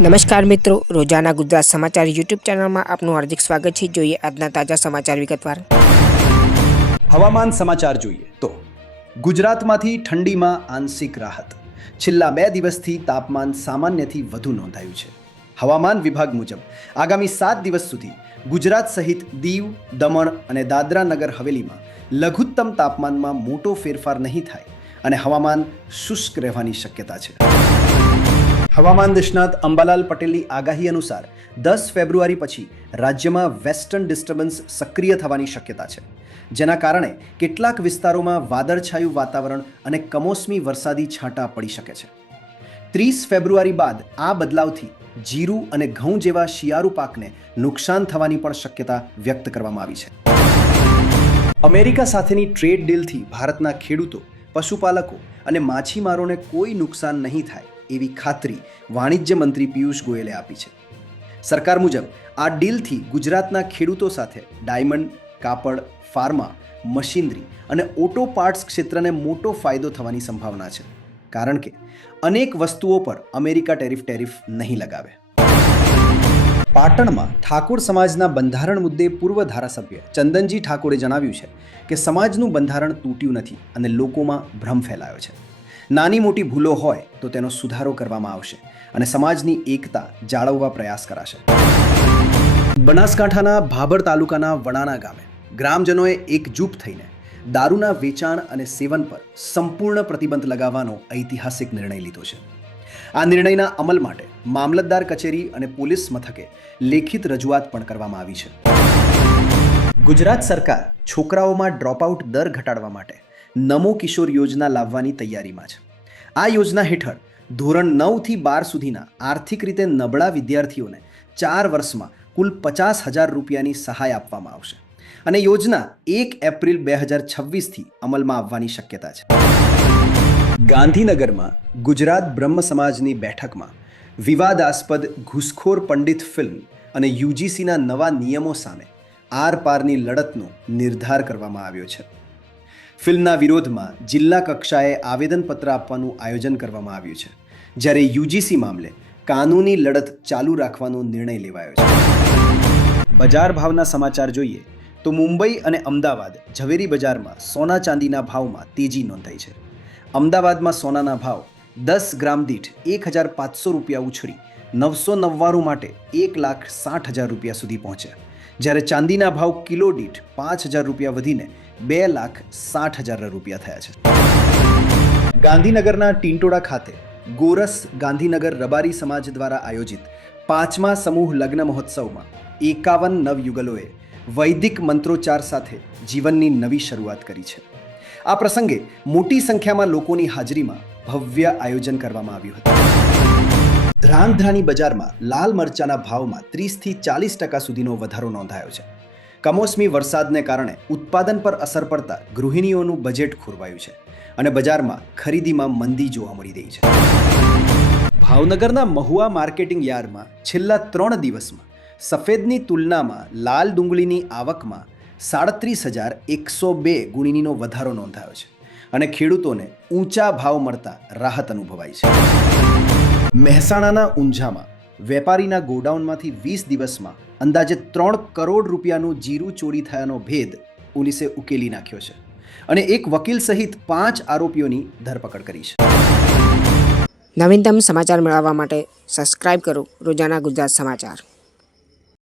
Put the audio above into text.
નમસ્કાર મિત્રો, રોજાના ગુજરાત સમાચાર યુટ્યુબ ચેનલમાં આપનું હાર્દિક સ્વાગત છે। જોઈએ આજના તાજા સમાચાર વિગતવાર। હવામાન સમાચાર જોઈએ તો ગુજરાતમાંથી ઠંડીમાં આંશિક રાહત। છેલ્લા 2 દિવસથી તાપમાન સામાન્યથી વધુ નોંધાયું છે। હવામાન વિભાગ મુજબ આગામી 7 દિવસ સુધી ગુજરાત સહિત દીવ, દમણ અને દાદરા નગર હવેલીમાં લઘુત્તમ તાપમાનમાં મોટો ફેરફાર નહીં થાય અને હવામાન શુષ્ક રહેવાની શક્યતા છે। હવામાન નિષ્ણાત અંબાલાલ પટેલની આગાહી અનુસાર 10 ફેબ્રુઆરી પછી રાજ્યમાં વેસ્ટર્ન ડિસ્ટર્બન્સ સક્રિય થવાની શક્યતા છે, જેના કારણે કેટલાક વિસ્તારોમાં વાદળછાયું વાતાવરણ અને કમોસમી વરસાદી છાંટા પડી શકે છે। 30 ફેબ્રુઆરી બાદ આ બદલાવથી જીરું અને ઘઉં જેવા શિયાળુ પાકને નુકસાન થવાની પણ શક્યતા વ્યક્ત કરવામાં આવી છે। અમેરિકા સાથેની ટ્રેડ ડીલથી ભારતના ખેડૂતો, પશુપાલકો અને માછીમારોને કોઈ નુકસાન નહીં થાય એવી ખાતરી વાણિજ્ય મંત્રી પિયુષ ગોયલે આપી છે। સરકાર મુજબ આ ડીલથી ગુજરાતના ખેડૂતો સાથે ડાયમંડ, કાપડ, ફાર્મા, મશીનરી અને ઓટો પાર્ટ્સ ક્ષેત્રને મોટો ફાયદો થવાની સંભાવના છે, કારણ કે અનેક વસ્તુઓ પર અમેરિકા ટેરિફ નહીં લગાવે। પાટણમાં ઠાકોર સમાજના બંધારણ મુદ્દે પૂર્વ ધારાસભ્ય ચંદનજી ઠાકોરે જણાવ્યું છે કે સમાજનું બંધારણ તૂટ્યું નથી અને લોકોમાં ભ્રમ ફેલાયો છે। નાની મોટી ભૂલો હોય તો તેનો સુધારો કરવામાં આવશે અને સમાજની એકતા જાળવવા પ્રયાસ કરાશે। બનાસકાંઠાના ભાભર તાલુકાના વણાના ગામે ગ્રામજનોએ એકજૂટ થઈને દારૂના વેચાણ અને સેવન પર સંપૂર્ણ પ્રતિબંધ લગાવવાનો ઐતિહાસિક નિર્ણય લીધો છે। આ નિર્ણયના અમલ માટે મામલતદાર કચેરી અને પોલીસ મથકે લેખિત રજૂઆત પણ કરવામાં આવી છે। ગુજરાત સરકાર છોકરાઓમાં ડ્રોપઆઉટ દર ઘટાડવા માટે નમો કિશોર યોજના લાવવાની તૈયારીમાં છે। આ યોજના હેઠળ ધોરણ 9 થી 12 સુધીના આર્થિક રીતે નબળા વિદ્યાર્થીઓને 4 વર્ષમાં કુલ 50,000 રૂપિયાની સહાય આપવામાં આવશે અને યોજના 1 એપ્રિલ 2026થી અમલમાં આવવાની શક્યતા છે। ગાંધીનગરમાં ગુજરાત બ્રહ્મ સમાજની બેઠકમાં વિવાદાસ્પદ ઘૂસખોર પંડિત ફિલ્મ અને યુજીસીના નવા નિયમો સામે આરપારની લડતનો નિર્ધાર કરવામાં આવ્યો છે। ફિલ્મના વિરોધમાં જિલ્લા કક્ષાએ આવેદનપત્ર આપવાનું આયોજન કરવામાં આવ્યું છે, જ્યારે યુજીસી મામલે કાનૂની લડત ચાલુ રાખવાનો નિર્ણય લેવાયો છે। બજાર ભાવના સમાચાર જોઈએ તો મુંબઈ અને અમદાવાદ ઝવેરી બજારમાં સોના ચાંદીના ભાવમાં તેજી નોંધાઈ છે। અમદાવાદમાં સોનાના ભાવ 10 ગ્રામ દીઠ 1,500 રૂપિયા ઉછળી 999 માટે 1,60,000 રૂપિયા સુધી પહોંચ્યા, જ્યારે ચાંદીના ભાવ કિલો દીઠ 5,000 રૂપિયા વધીને 2,60,000 રૂપિયા થયા છે। ગાંધીનગરના ટિંટોડા ખાતે ગોરસ ગાંધીનગર રબારી સમાજ દ્વારા આયોજિત 5મા સમૂહ લગ્ન મહોત્સવમાં 51 નવયુગલોએ વૈદિક મંત્રોચ્ચાર સાથે જીવનની નવી શરૂઆત કરી છે। આ પ્રસંગે મોટી સંખ્યામાં લોકોની હાજરીમાં ભવ્ય આયોજન કરવામાં આવ્યું હતું। ધ્રાંગધ્રાની બજારમાં લાલ મરચાના ભાવમાં 30થી 40% સુધીનો વધારો નોંધાયો છે। કમોસમી વરસાદને કારણે ઉત્પાદન પર અસર પડતા ગૃહિણીઓનું બજેટ ખોરવાયું છે અને બજારમાં ખરીદીમાં મંદી જોવા મળી રહી છે। ભાવનગરના મહુવા માર્કેટિંગ યાર્ડમાં છેલ્લા 3 દિવસમાં સફેદની તુલનામાં લાલ ડુંગળીની આવકમાં 37,102 ગુણીનો વધારો નોંધાયો છે અને ખેડૂતોને ઊંચા ભાવ મળતા રાહત અનુભવાઈ છે। મહેસાણાના ઊંઝામાં વેપારીના ગોડાઉનમાંથી 20 દિવસમાં અંદાજે 3 કરોડ રૂપિયાનું જીરું ચોરી થયાનો ભેદ પોલીસે ઉકેલી નાખ્યો છે અને એક વકીલ સહિત 5 આરોપીઓની ધરપકડ કરી છે। નવીનતમ સમાચાર મેળવવા માટે સબસ્ક્રાઇબ કરો રોજાના ગુજરાત સમાચાર।